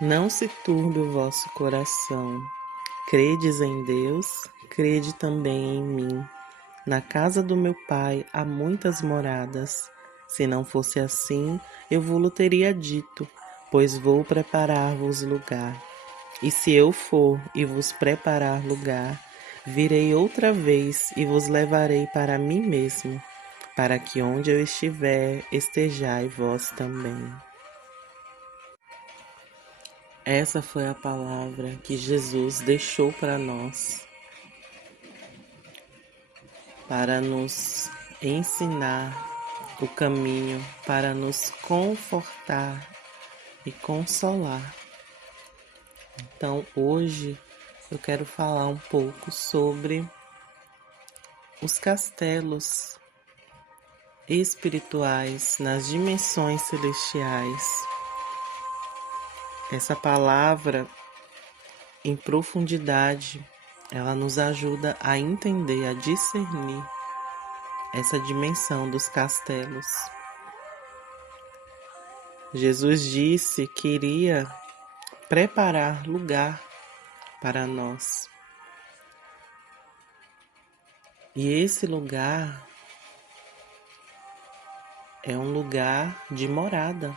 Não se turbe o vosso coração. Credes em Deus, crede também em mim. Na casa do meu Pai há muitas moradas. Se não fosse assim, eu vou-lo teria dito, pois vou preparar-vos lugar. E se eu for e vos preparar lugar, virei outra vez e vos levarei para mim mesmo, para que onde eu estiver, estejai vós também. Essa foi a palavra que Jesus deixou para nós, para nos ensinar o caminho, para nos confortar e consolar. Então, hoje eu quero falar um pouco sobre os castelos espirituais nas dimensões celestiais. Essa palavra, em profundidade, ela nos ajuda a entender, a discernir essa dimensão dos castelos. Jesus disse que iria preparar lugar para nós. E esse lugar é um lugar de morada.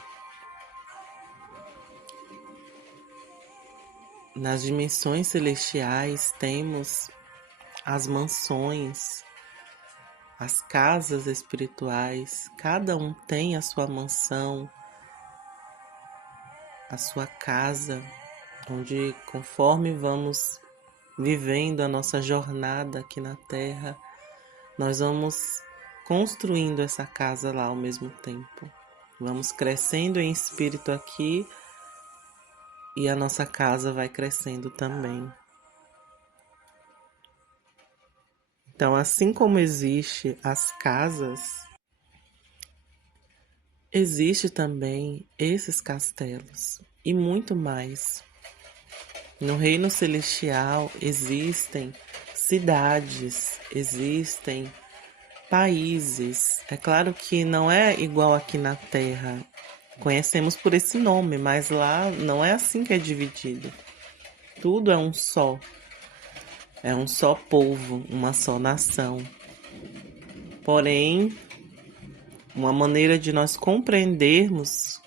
Nas dimensões celestiais temos as mansões, as casas espirituais. Cada um tem a sua mansão, a sua casa, onde conforme vamos vivendo a nossa jornada aqui na Terra, nós vamos construindo essa casa lá ao mesmo tempo. Vamos crescendo em espírito aqui e a nossa casa vai crescendo também. Então, assim como existe as casas, existe também esses castelos e muito mais. No reino celestial existem cidades, existem países. É claro que não é igual aqui na Terra. Conhecemos por esse nome, mas lá não é assim que é dividido. Tudo é um só. É um só povo, uma só nação. Porém, uma maneira de nós compreendermos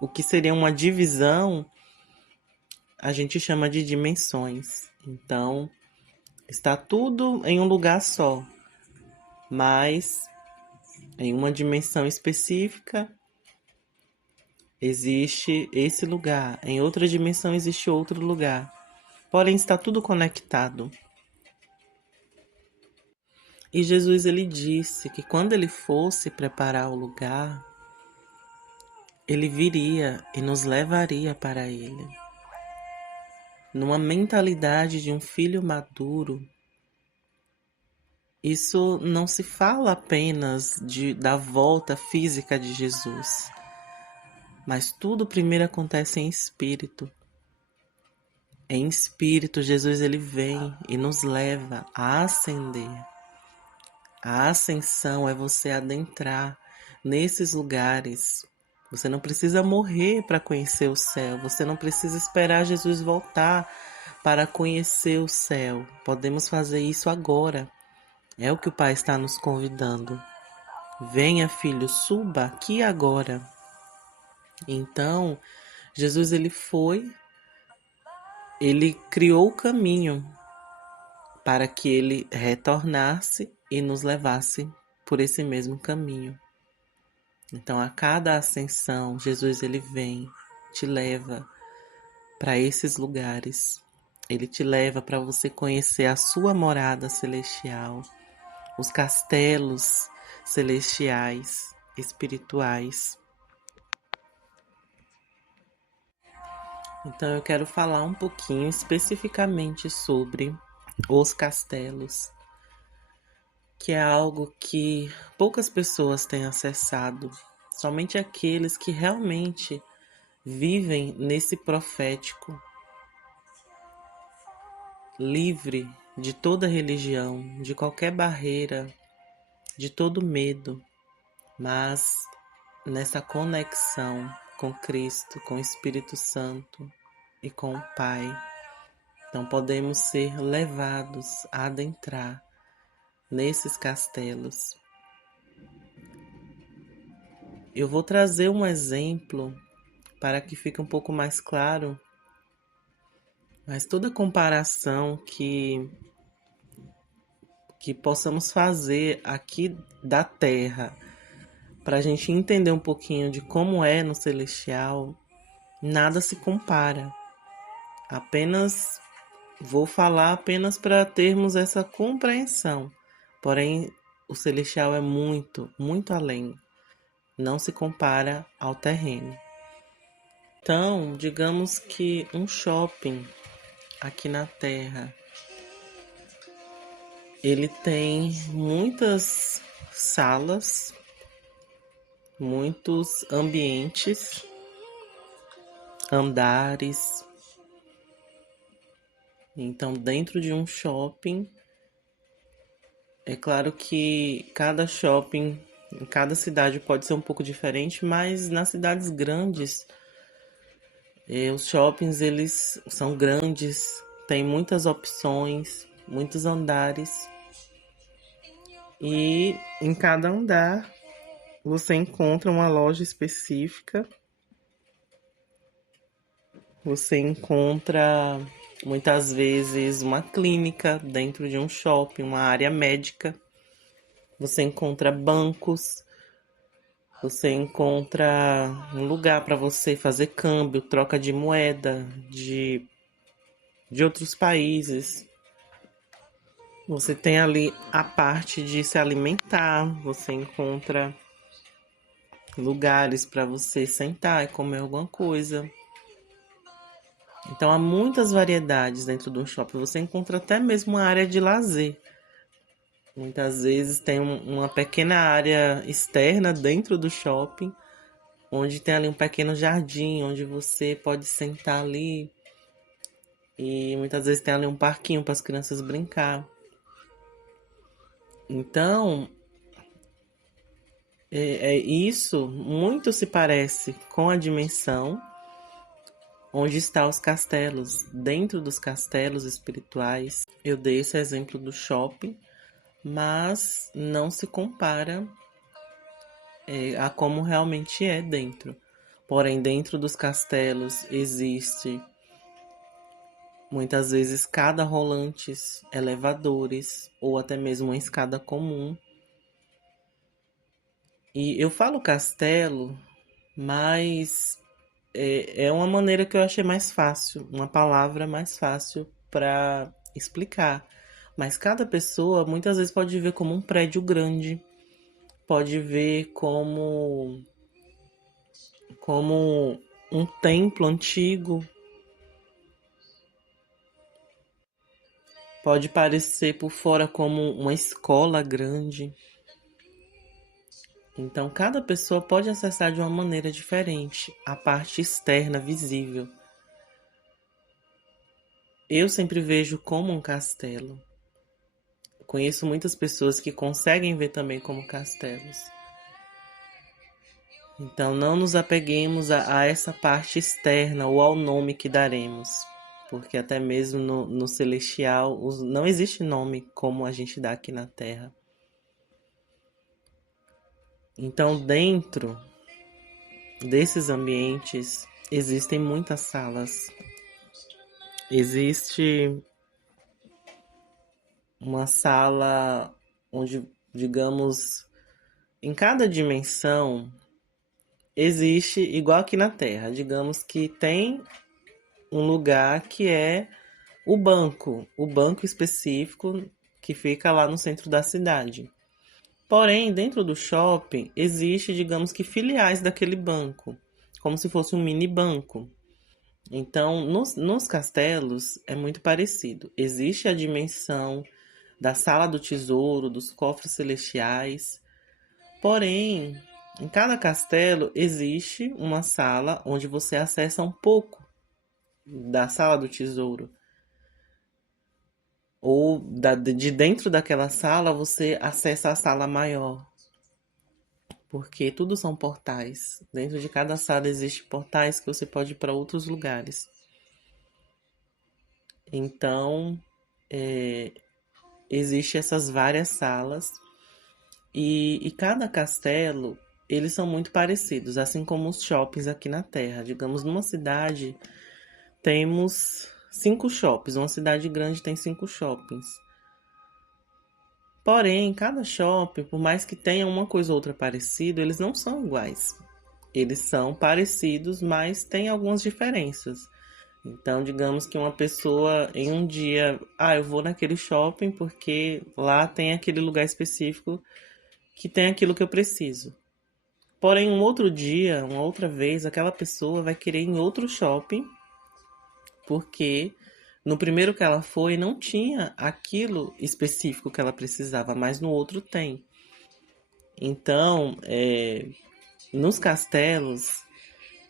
o que seria uma divisão, a gente chama de dimensões. Então, está tudo em um lugar só, mas em uma dimensão específica existe esse lugar, em outra dimensão existe outro lugar. Porém, está tudo conectado. E Jesus ele disse que quando ele fosse preparar o lugar, ele viria e nos levaria para ele. Numa mentalidade de um filho maduro, isso não se fala apenas da volta física de Jesus, mas tudo primeiro acontece em espírito. Em espírito, Jesus ele vem e nos leva a ascender. A ascensão é você adentrar nesses lugares. Você não precisa morrer para conhecer o céu. Você não precisa esperar Jesus voltar para conhecer o céu. Podemos fazer isso agora. É o que o Pai está nos convidando. Venha, filho, suba aqui agora. Então, Jesus ele criou o caminho para que ele retornasse e nos levasse por esse mesmo caminho. Então, a cada ascensão, Jesus ele vem, te leva para esses lugares. Ele te leva para você conhecer a sua morada celestial, os castelos celestiais, espirituais. Então, eu quero falar um pouquinho especificamente sobre os castelos, que é algo que poucas pessoas têm acessado, somente aqueles que realmente vivem nesse profético, livre de toda religião, de qualquer barreira, de todo medo, mas nessa conexão com Cristo, com o Espírito Santo e com o Pai. Então podemos ser levados a adentrar nesses castelos. Eu vou trazer um exemplo para que fique um pouco mais claro, mas toda comparação que possamos fazer aqui da Terra, para a gente entender um pouquinho de como é no celestial, nada se compara. Vou falar apenas para termos essa compreensão. Porém, o celestial é muito, muito além. Não se compara ao terreno. Então, digamos que um shopping aqui na Terra, ele tem muitas salas, muitos ambientes, andares. Então, dentro de um shopping, é claro que cada shopping em cada cidade pode ser um pouco diferente, mas nas cidades grandes, os shoppings eles são grandes, tem muitas opções, muitos andares. E em cada andar você encontra uma loja específica. Você encontra muitas vezes uma clínica dentro de um shopping, uma área médica. Você encontra bancos, você encontra um lugar para você fazer câmbio, troca de moeda de outros países. Você tem ali a parte de se alimentar, você encontra lugares para você sentar e comer alguma coisa. Então há muitas variedades dentro de um shopping. Você encontra até mesmo uma área de lazer. Muitas vezes tem uma pequena área externa dentro do shopping, onde tem ali um pequeno jardim, onde você pode sentar ali. E muitas vezes tem ali um parquinho para as crianças brincar. Então, isso muito se parece com a dimensão onde estão os castelos. Dentro dos castelos espirituais, eu dei esse exemplo do shopping, mas não se compara a como realmente é dentro. Porém, dentro dos castelos existe muitas vezes escada rolantes, elevadores ou até mesmo uma escada comum. E eu falo castelo, mas é uma maneira que eu achei mais fácil, uma palavra mais fácil para explicar. Mas cada pessoa muitas vezes pode ver como um prédio grande, pode ver como um templo antigo, pode parecer por fora como uma escola grande. Então, cada pessoa pode acessar de uma maneira diferente a parte externa visível. Eu sempre vejo como um castelo. Conheço muitas pessoas que conseguem ver também como castelos. Então, não nos apeguemos a essa parte externa ou ao nome que daremos. Porque até mesmo no celestial não existe nome como a gente dá aqui na Terra. Então, dentro desses ambientes, existem muitas salas. Existe uma sala onde, digamos, em cada dimensão existe, igual aqui na Terra, digamos que tem um lugar que é o banco específico que fica lá no centro da cidade. Porém, dentro do shopping existe, digamos que filiais daquele banco, como se fosse um mini banco. Então, nos castelos é muito parecido. Existe a dimensão da sala do tesouro, dos cofres celestiais. Porém, em cada castelo existe uma sala onde você acessa um pouco da sala do tesouro. Ou de dentro daquela sala você acessa a sala maior. porque tudo são portais. Dentro de cada sala existem portais que você pode ir para outros lugares. Então, existem essas várias salas e cada castelo, eles são muito parecidos, assim como os shoppings aqui na Terra. Digamos, numa cidade temos 5 shoppings, uma cidade grande tem 5 shoppings. Porém, cada shopping, por mais que tenha uma coisa ou outra parecida, eles não são iguais. Eles são parecidos, mas tem algumas diferenças. Então, digamos que uma pessoa em um dia, eu vou naquele shopping porque lá tem aquele lugar específico que tem aquilo que eu preciso. Porém, um outro dia, uma outra vez, aquela pessoa vai querer ir em outro shopping porque no primeiro que ela foi não tinha aquilo específico que ela precisava, mas no outro tem. Então, nos castelos,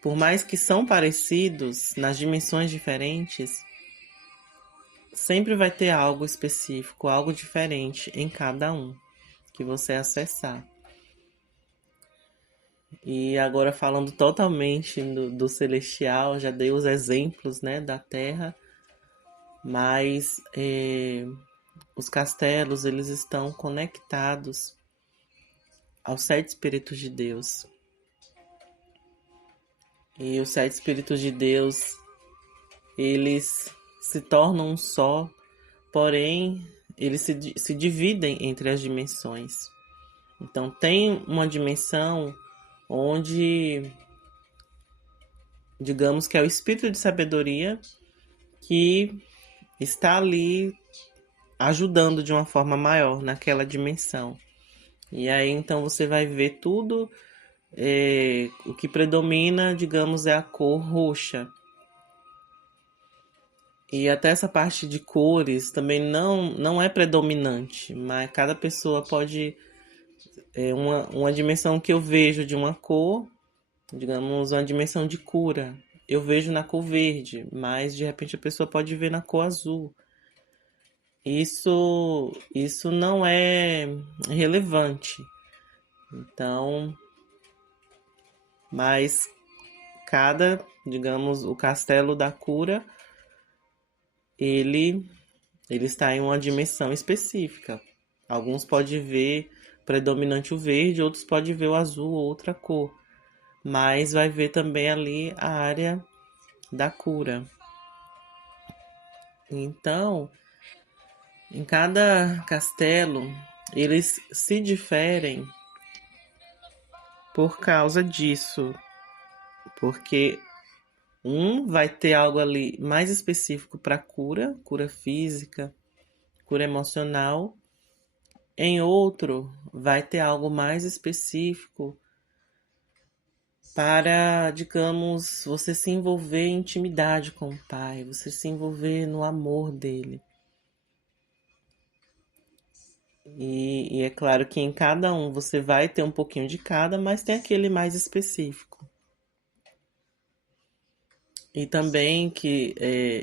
por mais que são parecidos nas dimensões diferentes, sempre vai ter algo específico, algo diferente em cada um que você acessar. E agora falando totalmente do celestial, já dei os exemplos, né, da Terra, mas os castelos, eles estão conectados aos 7 Espíritos de Deus. E os 7 Espíritos de Deus, eles se tornam um só, porém, eles se dividem entre as dimensões. Então, tem uma dimensão onde, digamos que é o Espírito de Sabedoria, que está ali ajudando de uma forma maior naquela dimensão. E aí então você vai ver tudo, o que predomina, digamos, é a cor roxa. E até essa parte de cores também não é predominante, mas cada pessoa pode. Uma dimensão que eu vejo de uma cor, digamos, uma dimensão de cura, eu vejo na cor verde, mas de repente a pessoa pode ver na cor azul. Isso não é relevante. Então, mas digamos, o castelo da cura, ele está em uma dimensão específica. Alguns podem ver predominante o verde, outros podem ver o azul ou outra cor. Mas vai ver também ali a área da cura. Então, em cada castelo, eles se diferem por causa disso. Porque um vai ter algo ali mais específico para cura física, cura emocional. Em outro, vai ter algo mais específico para, digamos, você se envolver em intimidade com o Pai, você se envolver no amor dele. E é claro que em cada um você vai ter um pouquinho de cada, mas tem aquele mais específico. E também que,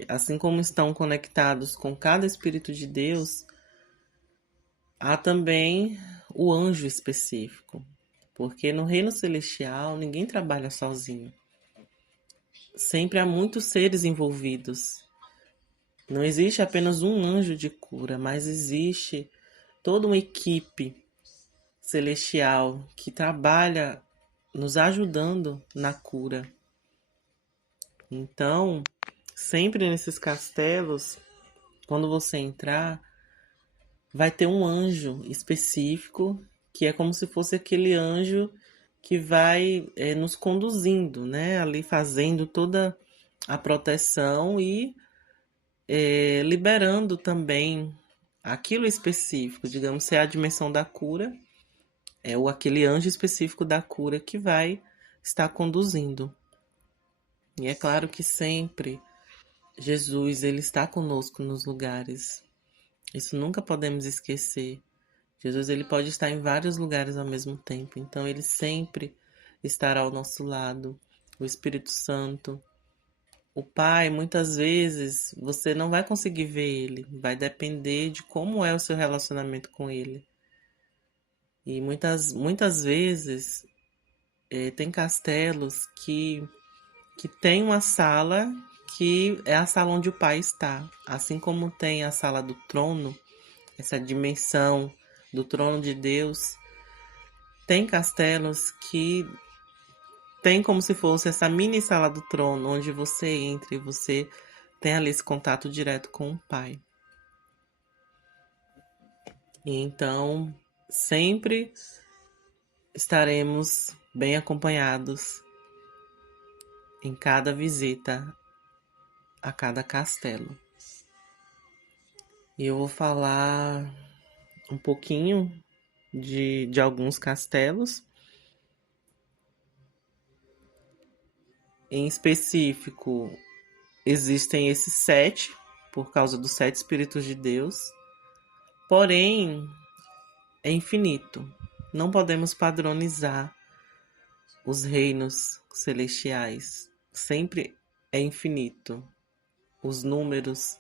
assim como estão conectados com cada Espírito de Deus, há também o anjo específico. Porque no reino celestial ninguém trabalha sozinho. Sempre há muitos seres envolvidos. Não existe apenas um anjo de cura, mas existe toda uma equipe celestial que trabalha nos ajudando na cura. Então, sempre nesses castelos, quando você entrar, vai ter um anjo específico, que é como se fosse aquele anjo que vai nos conduzindo, né? Ali fazendo toda a proteção e liberando também aquilo específico, digamos, se é a dimensão da cura, ou aquele anjo específico da cura que vai estar conduzindo. E é claro que sempre Jesus, ele está conosco nos lugares. Isso nunca podemos esquecer. Jesus, ele pode estar em vários lugares ao mesmo tempo, então ele sempre estará ao nosso lado. O Espírito Santo, o Pai, muitas vezes você não vai conseguir ver ele, vai depender de como é o seu relacionamento com ele. E muitas vezes tem castelos que tem uma sala que é a sala onde o pai está. Assim como tem a sala do trono, essa dimensão do trono de Deus, tem castelos que tem como se fosse essa mini sala do trono, onde você entra e você tem ali esse contato direto com o pai. E então, sempre estaremos bem acompanhados em cada visita a cada castelo. E eu vou falar um pouquinho de alguns castelos. Em específico, existem esses 7, por causa dos 7 Espíritos de Deus. Porém, é infinito. Não podemos padronizar os reinos celestiais. Sempre é infinito. Os números.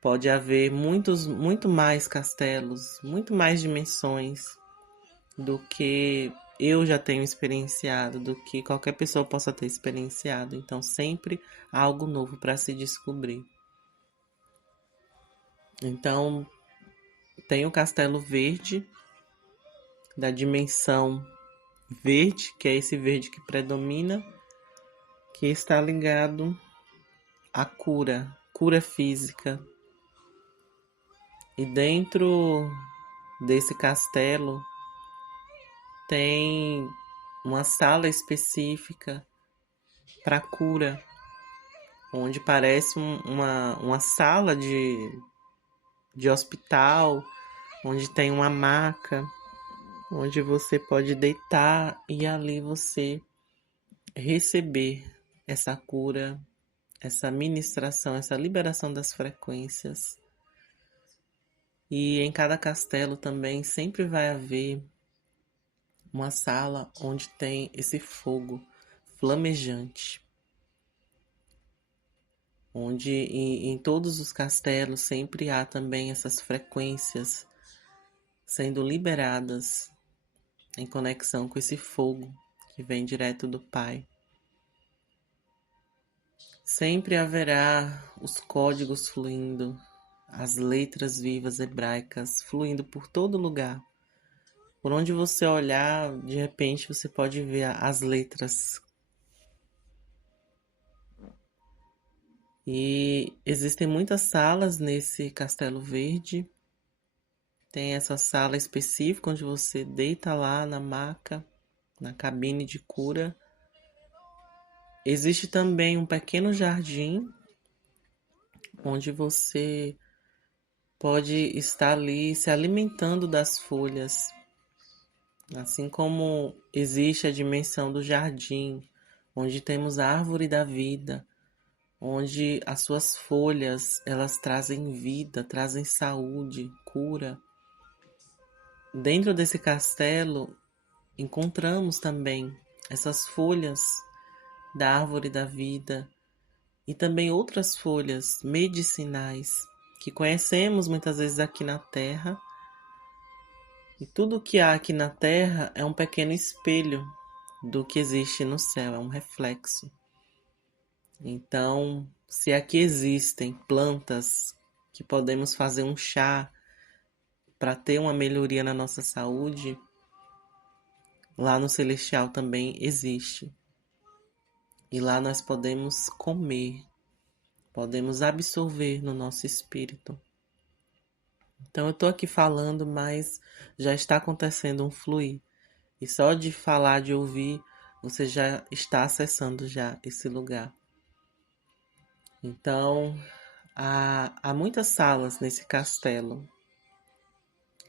Pode haver muito mais castelos, muito mais dimensões do que eu já tenho experienciado, do que qualquer pessoa possa ter experienciado. Então, sempre há algo novo para se descobrir. Então, tem o Castelo Verde, da dimensão verde, que é esse verde que predomina, que está ligado à cura física. E dentro desse castelo tem uma sala específica para cura, onde parece uma sala de hospital, onde tem uma maca, onde você pode deitar e ali você receber essa cura, essa ministração, essa liberação das frequências. E em cada castelo também sempre vai haver uma sala onde tem esse fogo flamejante. Onde em todos os castelos sempre há também essas frequências sendo liberadas em conexão com esse fogo que vem direto do Pai. Sempre haverá os códigos fluindo, as letras vivas hebraicas fluindo por todo lugar. Por onde você olhar, de repente você pode ver as letras. E existem muitas salas nesse Castelo Verde. Tem essa sala específica onde você deita lá na maca, na cabine de cura. Existe também um pequeno jardim onde você pode estar ali se alimentando das folhas. Assim como existe a dimensão do jardim, onde temos a árvore da vida, onde as suas folhas, elas trazem vida, trazem saúde, cura. Dentro desse castelo, encontramos também essas folhas da árvore da vida e também outras folhas medicinais que conhecemos muitas vezes aqui na Terra. E tudo que há aqui na Terra é um pequeno espelho do que existe no céu, é um reflexo. Então, se aqui existem plantas que podemos fazer um chá para ter uma melhoria na nossa saúde, lá no Celestial também existe. E lá nós podemos comer, podemos absorver no nosso espírito. Então eu estou aqui falando, mas já está acontecendo um fluir. E só de falar, de ouvir, você já está acessando já esse lugar. Então, há muitas salas nesse castelo.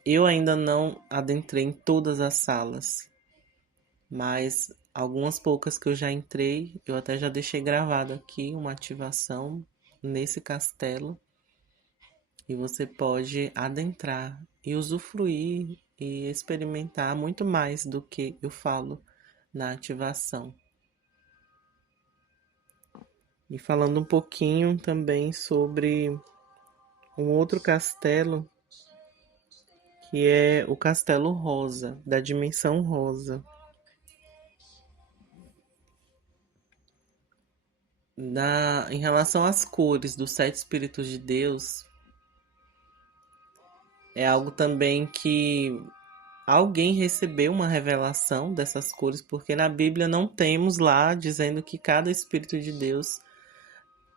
Eu ainda não adentrei em todas as salas, mas algumas poucas que eu já entrei, eu até já deixei gravado aqui uma ativação nesse castelo. E você pode adentrar e usufruir e experimentar muito mais do que eu falo na ativação. E falando um pouquinho também sobre um outro castelo, que é o Castelo Rosa, da dimensão rosa. Em relação às cores dos sete Espíritos de Deus, é algo também que alguém recebeu uma revelação dessas cores, porque na Bíblia não temos lá dizendo que cada Espírito de Deus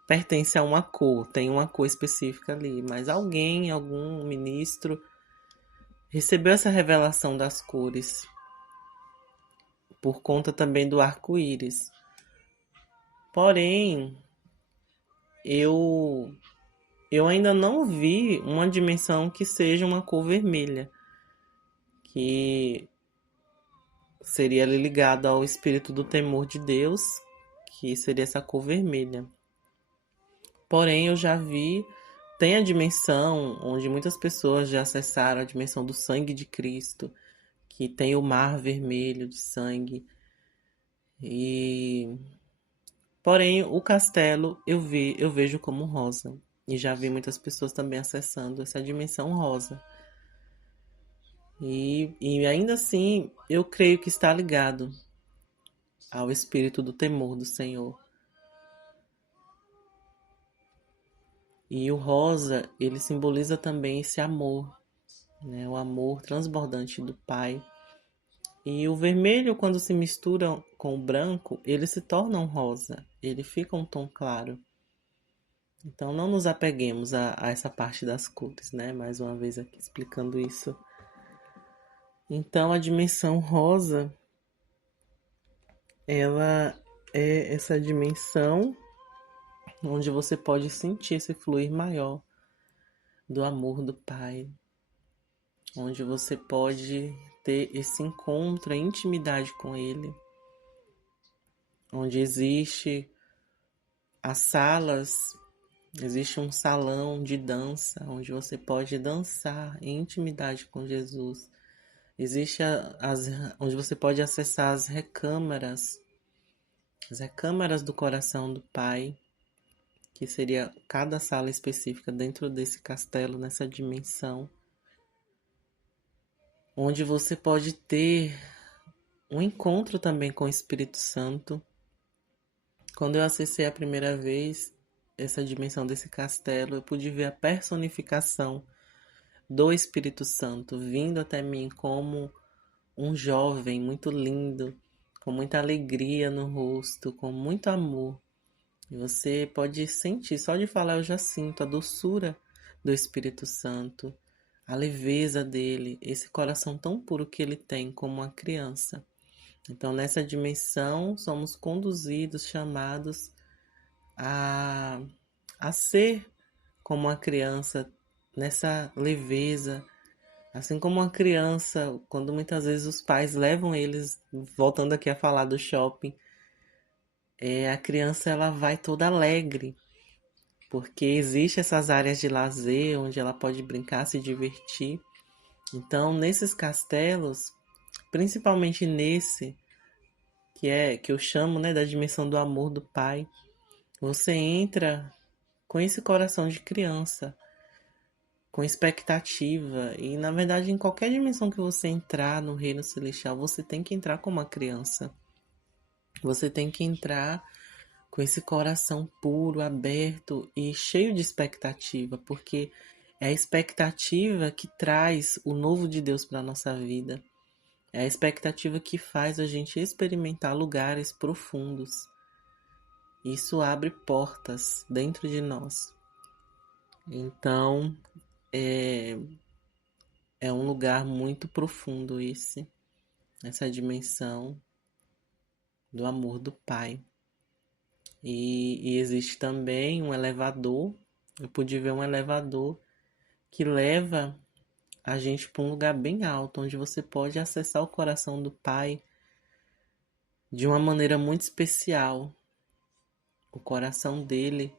pertence a uma cor, tem uma cor específica ali, mas alguém, algum ministro, recebeu essa revelação das cores por conta também do arco-íris. Porém, eu eu ainda não vi uma dimensão que seja uma cor vermelha, que seria ligado ao espírito do temor de Deus, que seria essa cor vermelha. Porém, eu já vi, tem a dimensão onde muitas pessoas já acessaram a dimensão do sangue de Cristo, que tem o mar vermelho de sangue. E porém, o castelo eu vejo como rosa. E já vi muitas pessoas também acessando essa dimensão rosa. E ainda assim, eu creio que está ligado ao espírito do temor do Senhor. E o rosa, ele simboliza também esse amor, né? O amor transbordante do Pai. E o vermelho, quando se mistura com o branco, ele se torna um rosa, ele fica um tom claro. Então não nos apeguemos a essa parte das cores, né? Mais uma vez aqui explicando isso. Então a dimensão rosa, ela é essa dimensão onde você pode sentir esse fluir maior do amor do Pai, onde você pode ter esse encontro, a intimidade com Ele, onde existe as salas, existe um salão de dança, onde você pode dançar em intimidade com Jesus. Existe onde você pode acessar as recâmaras do coração do Pai, que seria cada sala específica dentro desse castelo, nessa dimensão, onde você pode ter um encontro também com o Espírito Santo. Quando eu acessei a primeira vez essa dimensão desse castelo, eu pude ver a personificação do Espírito Santo vindo até mim como um jovem muito lindo, com muita alegria no rosto, com muito amor. E você pode sentir, só de falar eu já sinto a doçura do Espírito Santo, a leveza dele, esse coração tão puro que ele tem como uma criança. Então, nessa dimensão, somos conduzidos, chamados a, a ser como uma criança, nessa leveza. Assim como uma criança, quando muitas vezes os pais levam eles, voltando aqui a falar do shopping, a criança ela vai toda alegre, porque existe essas áreas de lazer onde ela pode brincar, se divertir. Então, nesses castelos, principalmente nesse, que eu chamo, né, da dimensão do amor do pai, você entra com esse coração de criança, com expectativa. E na verdade, em qualquer dimensão que você entrar no reino celestial, você tem que entrar como uma criança. Você tem que entrar com esse coração puro, aberto e cheio de expectativa, porque é a expectativa que traz o novo de Deus para a nossa vida. É a expectativa que faz a gente experimentar lugares profundos. Isso abre portas dentro de nós. Então, é, é um lugar muito profundo essa dimensão do amor do Pai. E existe também um elevador, eu pude ver um elevador que leva a gente para um lugar bem alto, onde você pode acessar o coração do Pai de uma maneira muito especial. O coração dele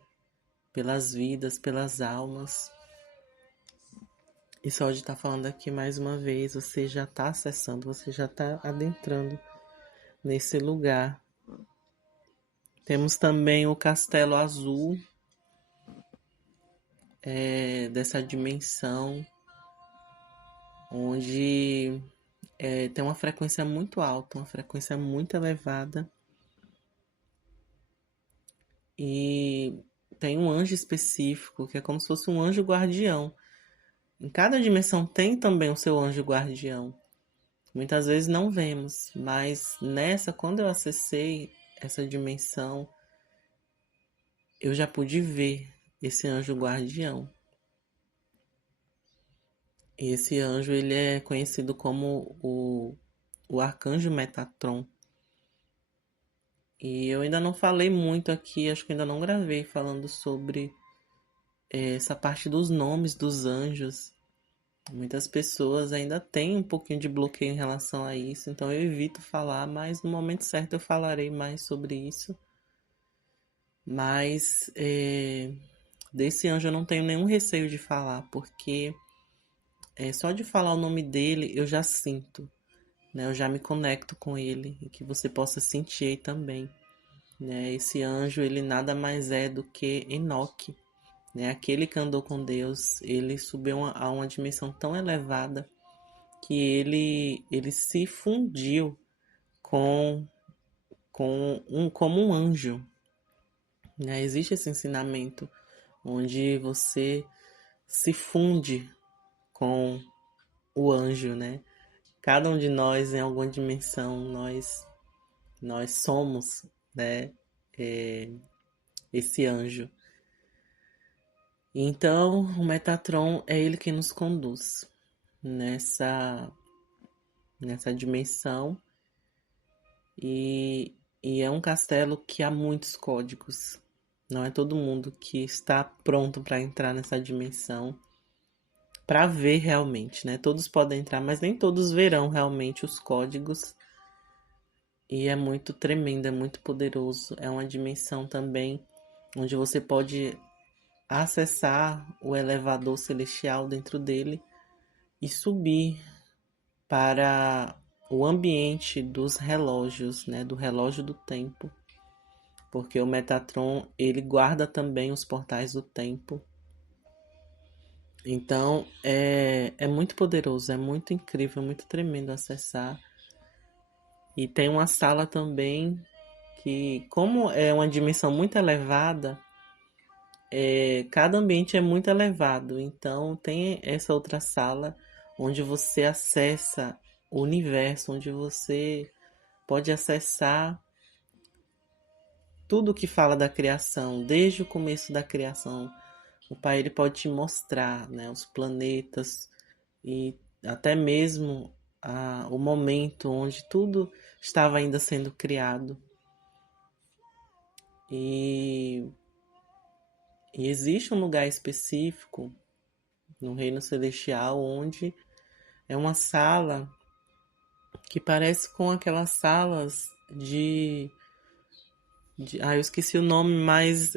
pelas vidas, pelas almas. E só de estar falando aqui mais uma vez, você já está acessando, você já está adentrando nesse lugar. Temos também o Castelo Azul, dessa dimensão, onde tem uma frequência muito alta, uma frequência muito elevada. e tem um anjo específico que é como se fosse um anjo guardião. Em cada dimensão tem também o seu anjo guardião. Muitas vezes não vemos, mas nessa, quando eu acessei essa dimensão, eu já pude ver esse anjo guardião. E esse anjo, ele é conhecido como o arcanjo Metatron. E eu ainda não falei muito aqui, acho que ainda não gravei falando sobre essa parte dos nomes dos anjos. Muitas pessoas ainda têm um pouquinho de bloqueio em relação a isso, então eu evito falar, mas no momento certo eu falarei mais sobre isso. Mas desse anjo eu não tenho nenhum receio de falar, porque só de falar o nome dele eu já sinto, né? Eu já me conecto com ele e que você possa sentir aí também, né? Esse anjo, ele nada mais é do que Enoque, né? Aquele que andou com Deus, ele subiu a uma dimensão tão elevada que ele se fundiu com, como um anjo, né? Existe esse ensinamento onde você se funde com o anjo, né? Cada um de nós, em alguma dimensão, nós somos, né? É, esse anjo. Então, o Metatron é ele que nos conduz nessa dimensão e é um castelo que há muitos códigos. Não é todo mundo que está pronto para entrar nessa dimensão, para ver realmente, né? Todos podem entrar, mas nem todos verão realmente os códigos. E é muito tremendo, é muito poderoso. É uma dimensão também onde você pode acessar o elevador celestial dentro dele e subir para o ambiente dos relógios, né, do relógio do tempo, porque o Metatron ele guarda também os portais do tempo. Então é muito poderoso, é muito incrível, muito tremendo acessar. E tem uma sala também que, como é uma dimensão muito elevada, cada ambiente é muito elevado. Então tem essa outra sala onde você acessa o universo, onde você pode acessar tudo que fala da criação, desde o começo da criação. O Pai ele pode te mostrar, né, os planetas e até mesmo o momento onde tudo estava ainda sendo criado. E, e existe um lugar específico no Reino Celestial onde é uma sala que parece com aquelas salas eu esqueci o nome, mas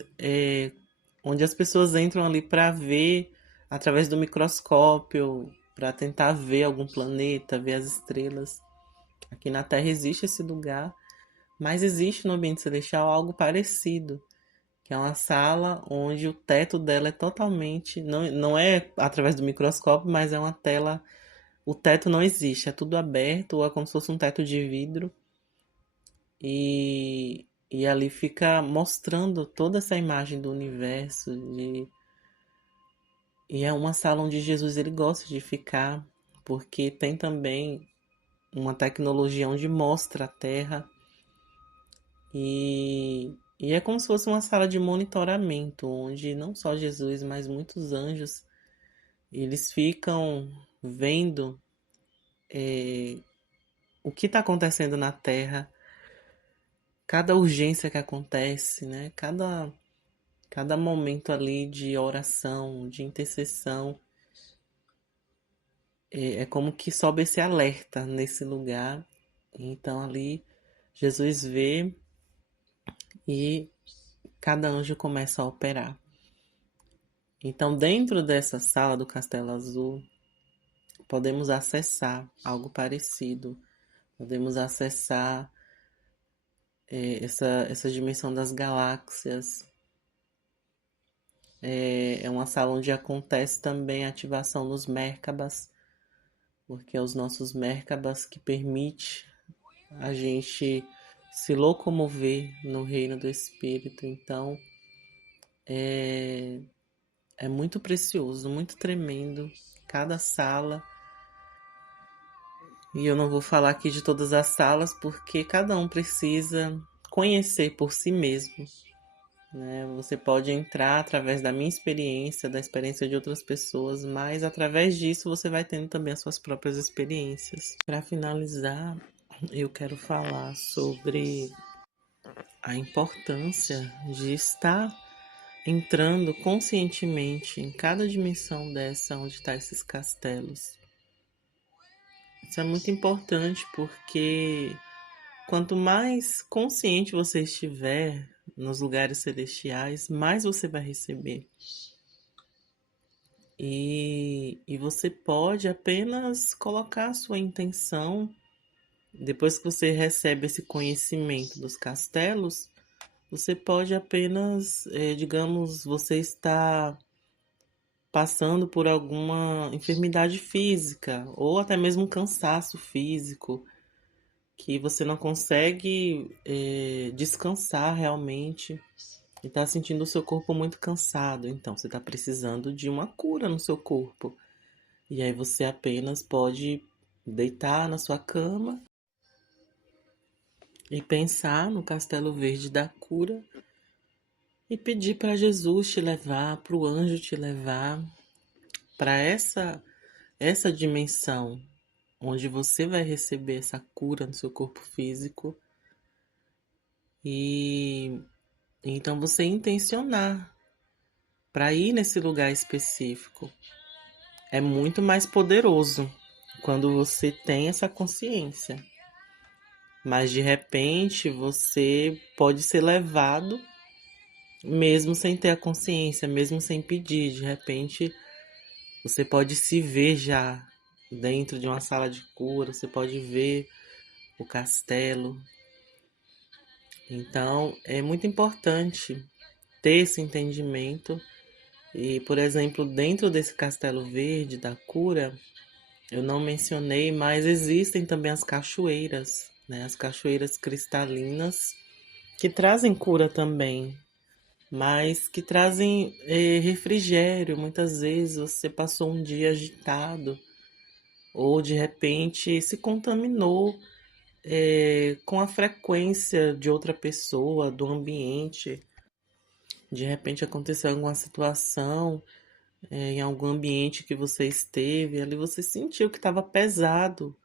onde as pessoas entram ali para ver através do microscópio, para tentar ver algum planeta, ver as estrelas. Aqui na Terra existe esse lugar, mas existe no ambiente celestial algo parecido, que é uma sala onde o teto dela é totalmente, não é através do microscópio, mas é uma tela, o teto não existe, é tudo aberto, ou é como se fosse um teto de vidro, e ali fica mostrando toda essa imagem do universo, e é uma sala onde Jesus ele gosta de ficar, porque tem também uma tecnologia onde mostra a Terra, e é como se fosse uma sala de monitoramento, onde não só Jesus, mas muitos anjos, eles ficam vendo o que está acontecendo na Terra, cada urgência que acontece, né? Cada momento ali de oração, de intercessão, é como que sobe esse alerta nesse lugar. Então ali Jesus vê e cada anjo começa a operar. Então, dentro dessa sala do Castelo Azul, podemos acessar algo parecido. Podemos acessar essa dimensão das galáxias. É uma sala onde acontece também a ativação dos Merkabas, porque é os nossos Merkabas que permite a gente se locomover no reino do Espírito. Então, é, é muito precioso, muito tremendo. Cada sala. E eu não vou falar aqui de todas as salas, porque cada um precisa conhecer por si mesmo, né? Você pode entrar através da minha experiência, da experiência de outras pessoas, mas através disso você vai tendo também as suas próprias experiências. Para finalizar, eu quero falar sobre a importância de estar entrando conscientemente em cada dimensão dessa onde estão esses castelos. Isso é muito importante porque quanto mais consciente você estiver nos lugares celestiais, mais você vai receber. E você pode apenas colocar a sua intenção, depois que você recebe esse conhecimento dos castelos, você pode apenas, digamos, você está passando por alguma enfermidade física ou até mesmo um cansaço físico que você não consegue descansar realmente e está sentindo o seu corpo muito cansado. Então, você está precisando de uma cura no seu corpo. E aí você apenas pode deitar na sua cama e pensar no castelo verde da cura e pedir para Jesus te levar, para o anjo te levar para essa dimensão onde você vai receber essa cura no seu corpo físico e então você intencionar para ir nesse lugar específico. É muito mais poderoso quando você tem essa consciência. Mas de repente você pode ser levado mesmo sem ter a consciência, mesmo sem pedir. De repente você pode se ver já dentro de uma sala de cura, você pode ver o castelo. Então é muito importante ter esse entendimento. E, por exemplo, dentro desse castelo verde da cura, eu não mencionei, mas existem também as cachoeiras, né? As cachoeiras cristalinas, que trazem cura também, mas que trazem refrigério. Muitas vezes você passou um dia agitado, ou de repente se contaminou com a frequência de outra pessoa, do ambiente. De repente aconteceu alguma situação em algum ambiente que você esteve, ali você sentiu que estava pesado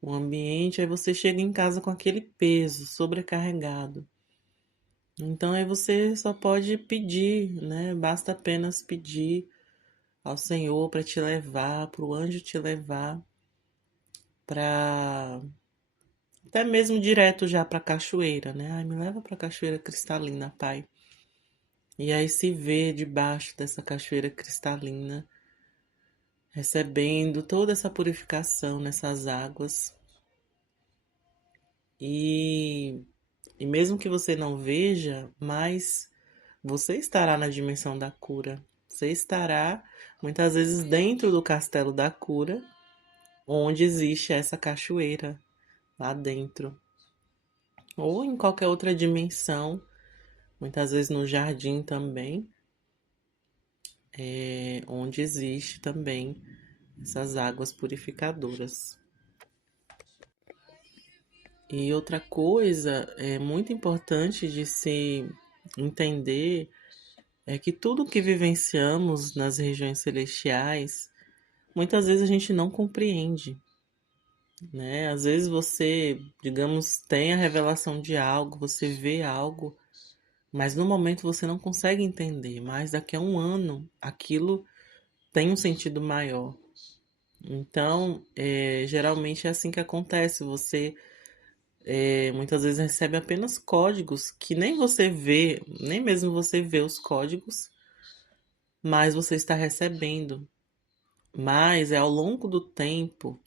o ambiente, aí você chega em casa com aquele peso sobrecarregado. Então aí você só pode pedir, né? Basta apenas pedir ao Senhor para te levar, para o anjo te levar, para até mesmo direto já para a cachoeira, né? Ai, me leva para a cachoeira cristalina, Pai. E aí se vê debaixo dessa cachoeira cristalina, recebendo toda essa purificação nessas águas. E, e mesmo que você não veja, mas você estará na dimensão da cura. Você estará muitas vezes dentro do castelo da cura, onde existe essa cachoeira lá dentro. Ou em qualquer outra dimensão, muitas vezes no jardim também, onde existe também essas águas purificadoras. E outra coisa muito importante de se entender é que tudo que vivenciamos nas regiões celestiais, muitas vezes a gente não compreende, né? Às vezes você, digamos, tem a revelação de algo, você vê algo, mas no momento você não consegue entender, mas daqui a um ano aquilo tem um sentido maior. Então, geralmente é assim que acontece. Você muitas vezes recebe apenas códigos que nem você vê, nem mesmo você vê os códigos, mas você está recebendo. Mas é ao longo do tempo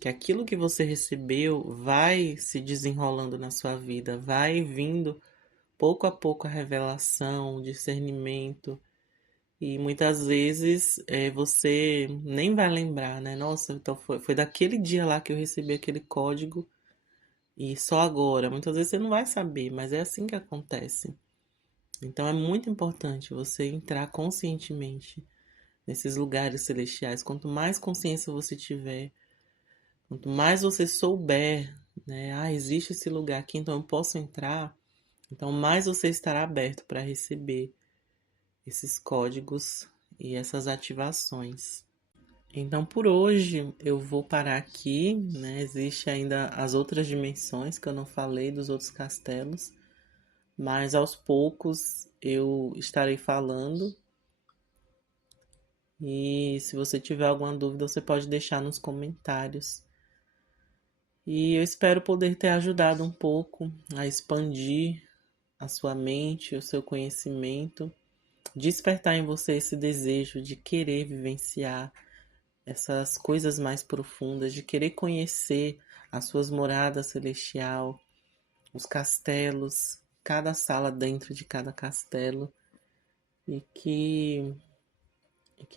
que aquilo que você recebeu vai se desenrolando na sua vida, vai vindo pouco a pouco a revelação, o discernimento. E muitas vezes você nem vai lembrar, né? Nossa, então foi daquele dia lá que eu recebi aquele código e só agora. Muitas vezes você não vai saber, mas é assim que acontece. Então é muito importante você entrar conscientemente nesses lugares celestiais. Quanto mais consciência você tiver, quanto mais você souber, né? Ah, existe esse lugar aqui, então eu posso entrar. Então mais você estará aberto para receber esses códigos e essas ativações. Então por hoje eu vou parar aqui, né? Existe ainda as outras dimensões que eu não falei dos outros castelos, mas aos poucos eu estarei falando. E se você tiver alguma dúvida, você pode deixar nos comentários. E eu espero poder ter ajudado um pouco a expandir a sua mente, o seu conhecimento, despertar em você esse desejo de querer vivenciar essas coisas mais profundas, de querer conhecer as suas moradas celestial, os castelos, cada sala dentro de cada castelo, e que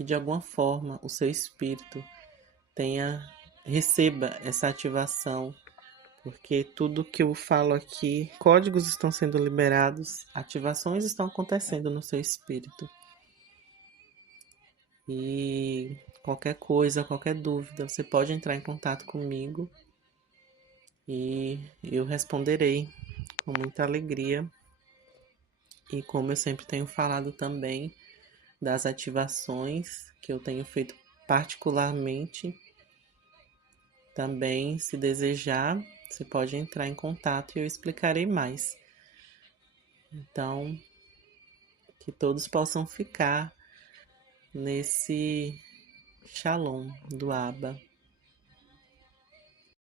de alguma forma o seu espírito receba essa ativação, porque tudo que eu falo aqui, códigos estão sendo liberados, ativações estão acontecendo no seu espírito. E qualquer coisa, qualquer dúvida, você pode entrar em contato comigo e eu responderei com muita alegria. E como eu sempre tenho falado também das ativações que eu tenho feito particularmente, também, se desejar, você pode entrar em contato e eu explicarei mais. Então, que todos possam ficar nesse Shalom do Abba.